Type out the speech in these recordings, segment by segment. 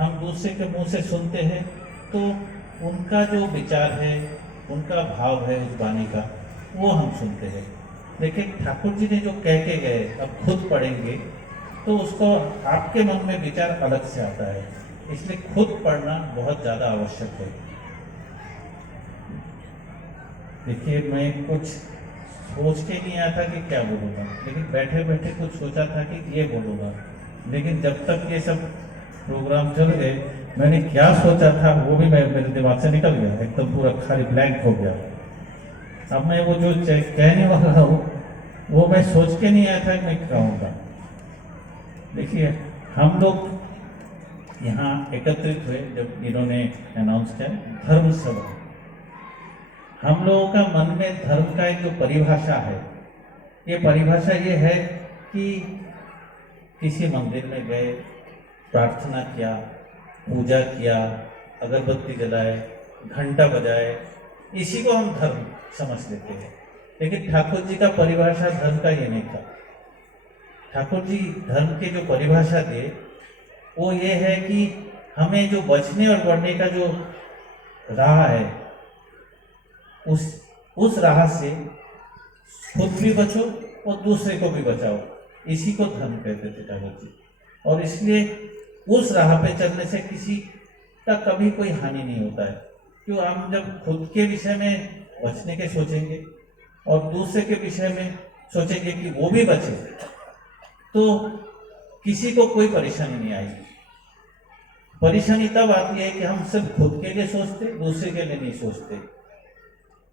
हम दूसरे के मुंह से सुनते हैं तो उनका जो विचार है, उनका भाव है उस वाणी का, वो हम सुनते हैं। लेकिन ठाकुर जी ने जो कह के गए, अब खुद पढ़ेंगे तो उसको आपके मन में विचार अलग से आता है, इसलिए खुद पढ़ना बहुत ज़्यादा आवश्यक है। देखिए, मैं कुछ सोच के नहीं आया था कि क्या बोलूँगा, लेकिन बैठे बैठे कुछ सोचा था कि ये बोलूँगा, लेकिन जब तक ये सब प्रोग्राम चल गए, मैंने क्या सोचा था वो भी मेरे दिमाग से निकल गया, एकदम पूरा खाली ब्लैंक हो गया। अब मैं वो जो कहने वाला हूँ वो मैं सोच के नहीं आया था कि मैं कहूँगा। देखिए, हम लोग यहाँ एकत्रित हुए जब इन्होंने अनाउंस किया धर्म सभा। हम लोगों का मन में धर्म का एक जो परिभाषा है, ये परिभाषा ये है कि किसी मंदिर में गए, प्रार्थना किया, पूजा किया, अगरबत्ती जलाए, घंटा बजाए, इसी को हम धर्म समझ लेते हैं। लेकिन ठाकुर जी का परिभाषा धर्म का ये नहीं था। ठाकुर जी धर्म के जो परिभाषा थे वो ये है कि हमें जो बचने और बढ़ने का जो राह है, उस राह से खुद भी बचो और दूसरे को भी बचाओ, इसी को धर्म कहते थे ठाकुर जी। और इसलिए उस राह पे चलने से किसी का कभी कोई हानि नहीं होता है। क्यों, हम जब खुद के विषय में बचने के सोचेंगे और दूसरे के विषय में सोचेंगे कि वो भी बचे, तो किसी को कोई परेशानी नहीं आएगी। परेशानी तब आती है कि हम सिर्फ खुद के लिए सोचते, दूसरे के लिए नहीं सोचते।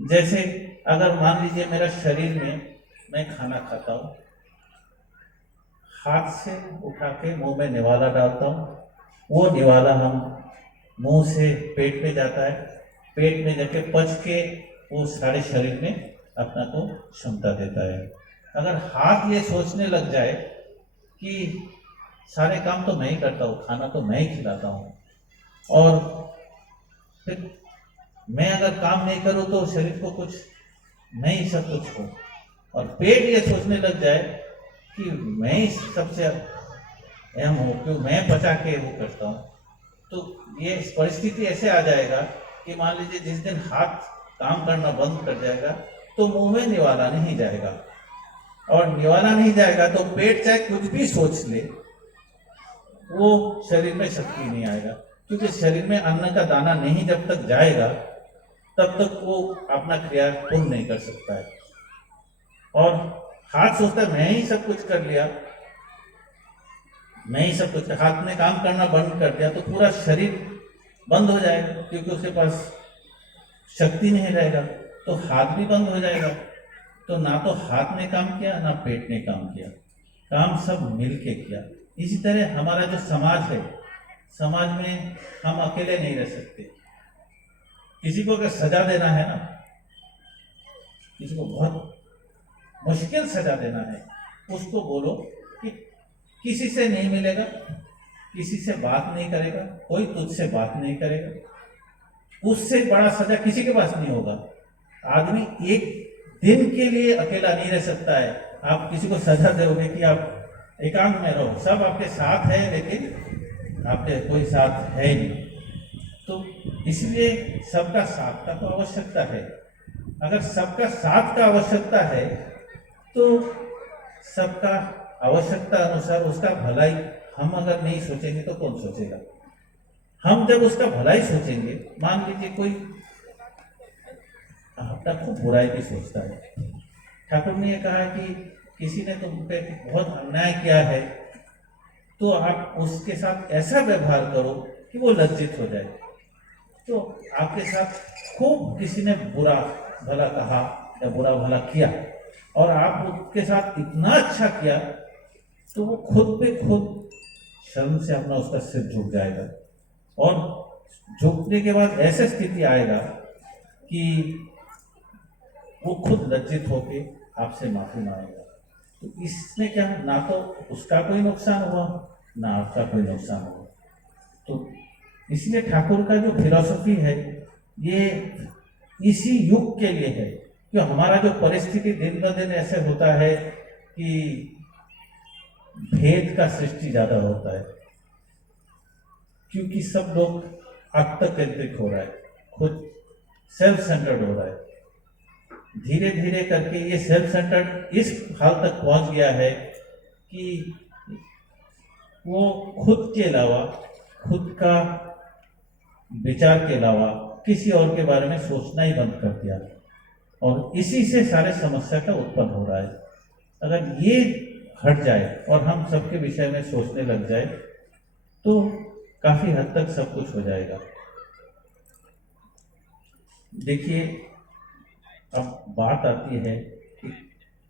जैसे अगर मान लीजिए मेरा शरीर में, मैं खाना खाता हूँ, हाथ से उठा के मुंह में निवाला डालता हूँ, वो निवाला हम मुंह से पेट में जाता है, पेट में जाके पच के वो सारे शरीर में अपना को क्षमता देता है। अगर हाथ ये सोचने लग जाए कि सारे काम तो मैं ही करता हूँ, खाना तो मैं ही खिलाता हूँ, और फिर मैं अगर काम नहीं करूँ तो शरीर को कुछ, मैं ही सब कुछ हूँ, और पेट ये सोचने लग जाए कि मैं ही सबसे अहम हूँ, क्यों मैं पचा के वो करता हूँ, तो ये परिस्थिति ऐसे आ जाएगा कि मान लीजिए जिस दिन हाथ काम करना बंद कर जाएगा तो मुंह में निवाला नहीं जाएगा, और निवाला नहीं जाएगा तो पेट चाहे कुछ भी सोच ले, वो शरीर में शक्ति नहीं आएगा। क्योंकि शरीर में अन्न का दाना नहीं जब तक जाएगा तब तक वो अपना क्रिया पूर्ण नहीं कर सकता है। और हाथ सोचता है मैं ही सब कुछ कर लिया, मैं ही सब कुछ, हाथ ने काम करना बंद कर दिया तो पूरा शरीर बंद हो जाएगा, क्योंकि उसके पास शक्ति नहीं रहेगा, तो हाथ भी बंद हो जाएगा। तो ना तो हाथ ने काम किया, ना पेट ने काम किया, काम सब मिल के किया। इसी तरह हमारा जो समाज है, समाज में हम अकेले नहीं रह सकते। किसी को अगर सजा देना है ना, किसी को बहुत मुश्किल सजा देना है, उसको बोलो कि किसी से नहीं मिलेगा, किसी से बात नहीं करेगा, कोई तुझसे बात नहीं करेगा, उससे बड़ा सजा किसी के पास नहीं होगा। आदमी एक दिन के लिए अकेला नहीं रह सकता है। आप किसी को सजा दोगे कि आप एकांत में रहो, सब आपके साथ है लेकिन आपके कोई साथ है नहीं, तो इसलिए सबका साथ का तो आवश्यकता है। अगर सबका साथ का आवश्यकता है तो सबका आवश्यकता अनुसार उसका भलाई हम अगर नहीं सोचेंगे तो कौन सोचेगा। हम जब उसका भलाई सोचेंगे, मान लीजिए कोई आपका खूब बुराई भी सोचता है, ठाकुर ने ये कहा कि किसी ने तुम पे बहुत अन्याय किया है तो आप उसके साथ ऐसा व्यवहार करो कि वो लज्जित हो जाए। तो आपके साथ खूब किसी ने बुरा भला कहा या बुरा भला किया और आप उसके साथ इतना अच्छा किया तो वो खुद पे खुद शर्म से अपना उसका सिर झुक जाएगा, और झुकने के बाद ऐसी स्थिति आएगा कि वो खुद लज्जित होके आपसे माफी मांगेगा। तो इसमें क्या, ना तो उसका कोई नुकसान हुआ ना आपका कोई नुकसान हुआ। तो इसलिए ठाकुर का जो फिलॉसफी है ये इसी युग के लिए है, कि हमारा जो परिस्थिति दिन ब दिन ऐसे होता है कि भेद का सृष्टि ज्यादा होता है। क्योंकि सब लोग आत्म केंद्रित हो रहा है, खुद सेल्फ सेंटर्ड हो रहा है। धीरे धीरे करके ये सेल्फ सेंटर्ड इस हाल तक पहुंच गया है कि वो खुद के अलावा, खुद का विचार के अलावा किसी और के बारे में सोचना ही बंद कर दिया, और इसी से सारे समस्या का उत्पन्न हो रहा है। अगर ये हट जाए और हम सबके विषय में सोचने लग जाए तो काफी हद तक सब कुछ हो जाएगा। देखिए, अब बात आती है कि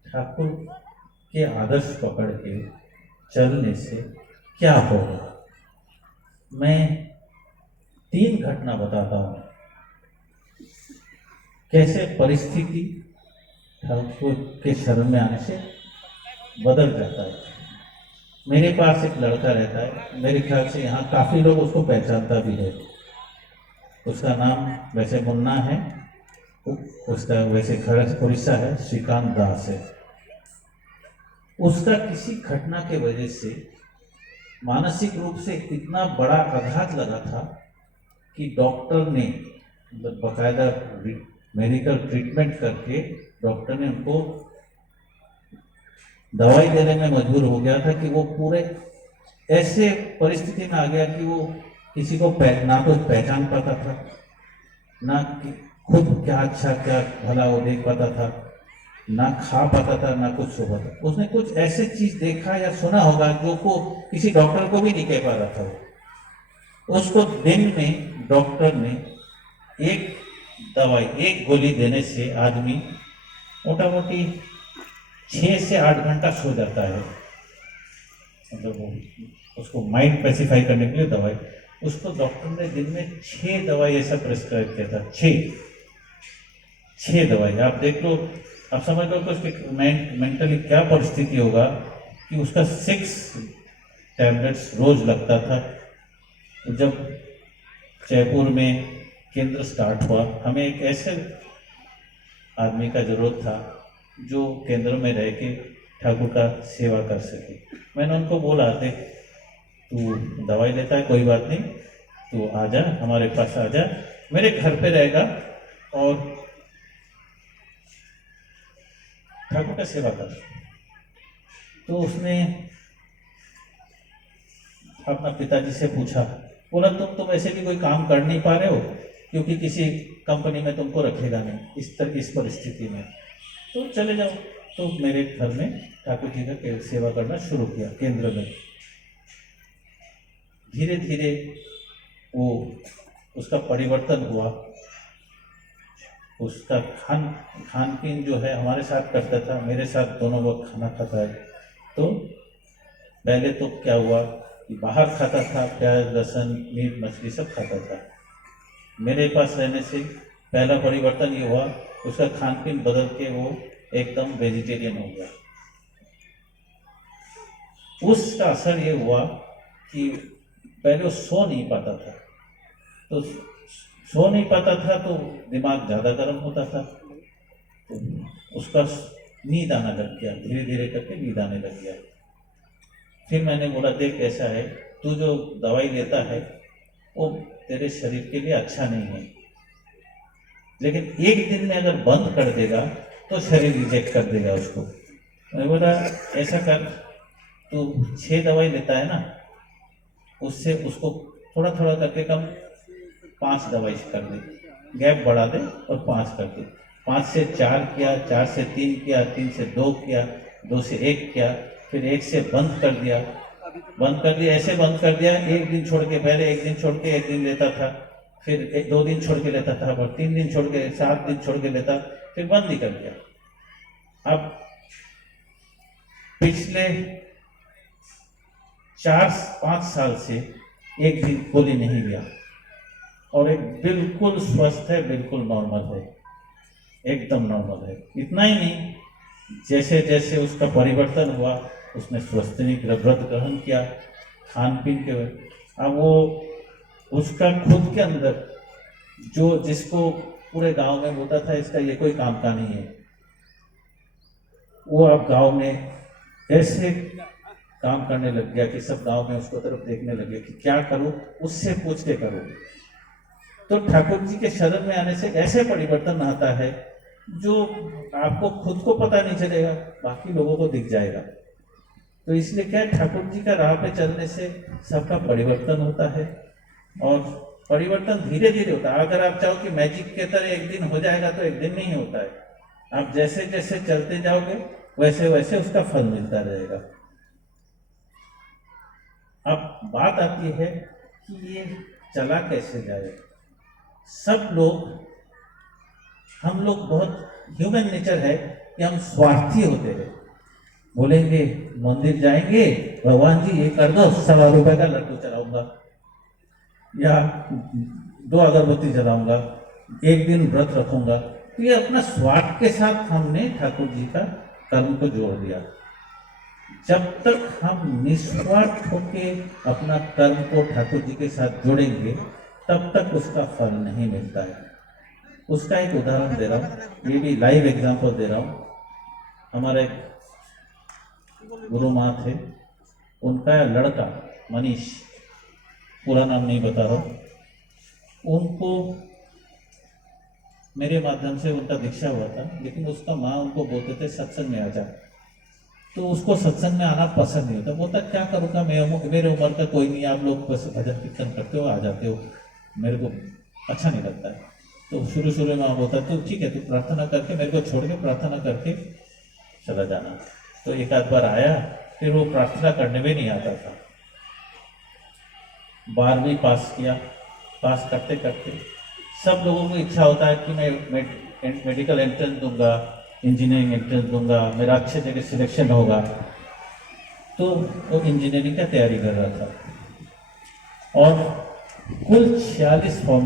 ठाकुर के आदर्श पकड़ के चलने से क्या होगा। मैं 3 घटना बताता हूं कैसे परिस्थिति ठाकुर के शरण में आने से बदल जाता है। मेरे पास एक लड़का रहता है, मेरे ख्याल से यहाँ काफी लोग उसको पहचानता भी है। उसका नाम वैसे मुन्ना है, उसका वैसे खड़ग उड़ीसा है, श्रीकांत दास है। उसका किसी घटना के वजह से मानसिक रूप से इतना बड़ा आघात लगा था कि डॉक्टर ने बकायदा मेडिकल ट्रीटमेंट करके डॉक्टर ने उनको दवाई देने में मजबूर हो गया था कि वो पूरे ऐसे परिस्थिति में आ गया कि वो किसी को ना तो पहचान पाता था, ना कि खुद क्या अच्छा क्या भला वो देख पाता था, ना खा पाता था, ना कुछ सो पाता। उसने कुछ ऐसे चीज देखा या सुना होगा जो को किसी डॉक्टर को भी नहीं कह पा रहा था। उसको दिन में डॉक्टर ने एक दवाई, एक गोली देने से आदमी मोटा मोटी 6 से 8 घंटा सो जाता है। मतलब उसको माइंड पैसिफाई करने के लिए दवाई, उसको डॉक्टर ने दिन में 6 दवाई ऐसा प्रेस्क्राइब किया था। 6 दवाई। आप देख लो, आप समझ लो कि उसके मेंटली क्या परिस्थिति होगा कि उसका 6 टैबलेट्स रोज लगता था। तो जब जयपुर में केंद्र स्टार्ट हुआ, हमें एक ऐसे आदमी का जरूरत था जो केंद्र में रह के ठाकुर का सेवा कर सके। मैंने उनको बोला, देख तू दवाई लेता है, कोई बात नहीं, तू आ जा, हमारे पास आ जा, मेरे घर पे रहेगा और ठाकुर का सेवा कर। तो उसने अपना पिताजी से पूछा, बोला तुम तो वैसे भी कोई काम कर नहीं पा रहे हो क्योंकि किसी कंपनी में तुमको रखेगा नहीं इस परिस्थिति में, तो चले जाओ। तो मेरे घर में ठाकुर जी का सेवा करना शुरू किया केंद्र में। धीरे धीरे वो उसका परिवर्तन हुआ। उसका खान पीन जो है हमारे साथ करता था, मेरे साथ दोनों वक्त खाना खाता है। तो पहले तो क्या हुआ कि बाहर खाता था, प्याज लहसुन मीट मछली सब खाता था। मेरे पास रहने से पहला परिवर्तन ये हुआ, उसका खान पीन बदल के वो एकदम वेजिटेरियन हो गया। उसका असर ये हुआ कि पहले वो सो नहीं पाता था, तो सो नहीं पाता था तो दिमाग ज़्यादा गर्म होता था, तो उसका नींद आना लग गया, धीरे धीरे करके नींद आने लग गया। फिर मैंने बोला, देख ऐसा है, तू जो दवाई लेता है वो तेरे शरीर के लिए अच्छा नहीं है, लेकिन एक दिन में अगर बंद कर देगा तो शरीर रिजेक्ट कर देगा उसको। मैं बोला ऐसा कर, तू 6 दवाई लेता है ना, उससे उसको थोड़ा थोड़ा करके कम 5 दवाई कर दे, गैप बढ़ा दे और 5 कर दे। 5 से 4 किया, 4 से 3 किया, 3 से 2 किया, 2 से 1 किया, फिर 1 से बंद कर दिया। ऐसे बंद कर दिया, एक दिन छोड़ के, पहले एक दिन छोड़ के एक दिन लेता था, फिर 2 दिन छोड़ के लेता था, और 3 दिन छोड़ के, 7 दिन छोड़ के लेता, फिर बंद ही कर दिया। अब पिछले 4-5 साल से एक दिन गोली नहीं लिया और एक बिल्कुल स्वस्थ है, बिल्कुल नॉर्मल है, एकदम नॉर्मल है। इतना ही नहीं, जैसे जैसे उसका परिवर्तन हुआ, उसने स्वस्तिक व्रत ग्रहण किया, खान पीन के। अब वो उसका खुद के अंदर जो जिसको पूरे गांव में बोलता था इसका ये कोई काम का नहीं है, वो अब गांव में ऐसे काम करने लग गया कि सब गांव में उसको तरफ देखने लगे कि क्या करूं, उससे पूछ के करूं। तो ठाकुर जी के शरण में आने से ऐसे परिवर्तन आता है जो आपको खुद को पता नहीं चलेगा, बाकी लोगों को दिख जाएगा। तो इसलिए क्या है, ठाकुर जी का राह पे चलने से सबका परिवर्तन होता है, और परिवर्तन धीरे धीरे होता है। अगर आप चाहो कि मैजिक के तरह एक दिन हो जाएगा, तो एक दिन नहीं होता है। आप जैसे जैसे चलते जाओगे वैसे वैसे उसका फल मिलता रहेगा। अब बात आती है कि ये चला कैसे जाए। सब लोग, हम लोग बहुत ह्यूमन नेचर है कि हम स्वार्थी होते हैं। बोलेंगे मंदिर जाएंगे, भगवान जी ये कर दो, 1.25 रुपए का लड्डू चढ़ाऊंगा या 2 अगरबत्ती जलाऊंगा, एक दिन व्रत रखूंगा। तो ये अपना स्वार्थ के साथ हमने ठाकुर जी का कर्म को जोड़ दिया। जब तक हम निस्वार्थ होके अपना कर्म को ठाकुर जी के साथ जोड़ेंगे, तब तक उसका फल नहीं मिलता है। उसका एक उदाहरण दे रहा हूँ, ये भी लाइव एग्जांपल दे रहा हूँ। हमारे गुरु माँ थे, उनका लड़का मनीष, पूरा नाम नहीं बता रहा, उनको मेरे माध्यम से उनका दीक्षा हुआ था, लेकिन उसका माँ उनको बोलते थे सत्संग में आ जा। तो उसको सत्संग में आना पसंद नहीं होता। बोलता क्या करूँगा, मेरे उम्र का कोई नहीं, आप लोग बस भजन कीर्तन करते हो, आ जाते हो, मेरे को अच्छा नहीं लगता है। तो शुरू शुरू में बोलता तो ठीक है, तू प्रार्थना करके मेरे को छोड़ के प्रार्थना करके चला जाना। तो एक आध बार आया, फिर वो प्रार्थना करने में नहीं आता था। 12वीं पास किया। पास करते करते सब लोगों को इच्छा होता है कि मैं मेडिकल एंट्रेंस दूंगा, इंजीनियरिंग एंट्रेंस दूंगा, मेरा अच्छे जगह सिलेक्शन होगा। तो वो इंजीनियरिंग का तैयारी कर रहा था और कुल 46 फॉर्म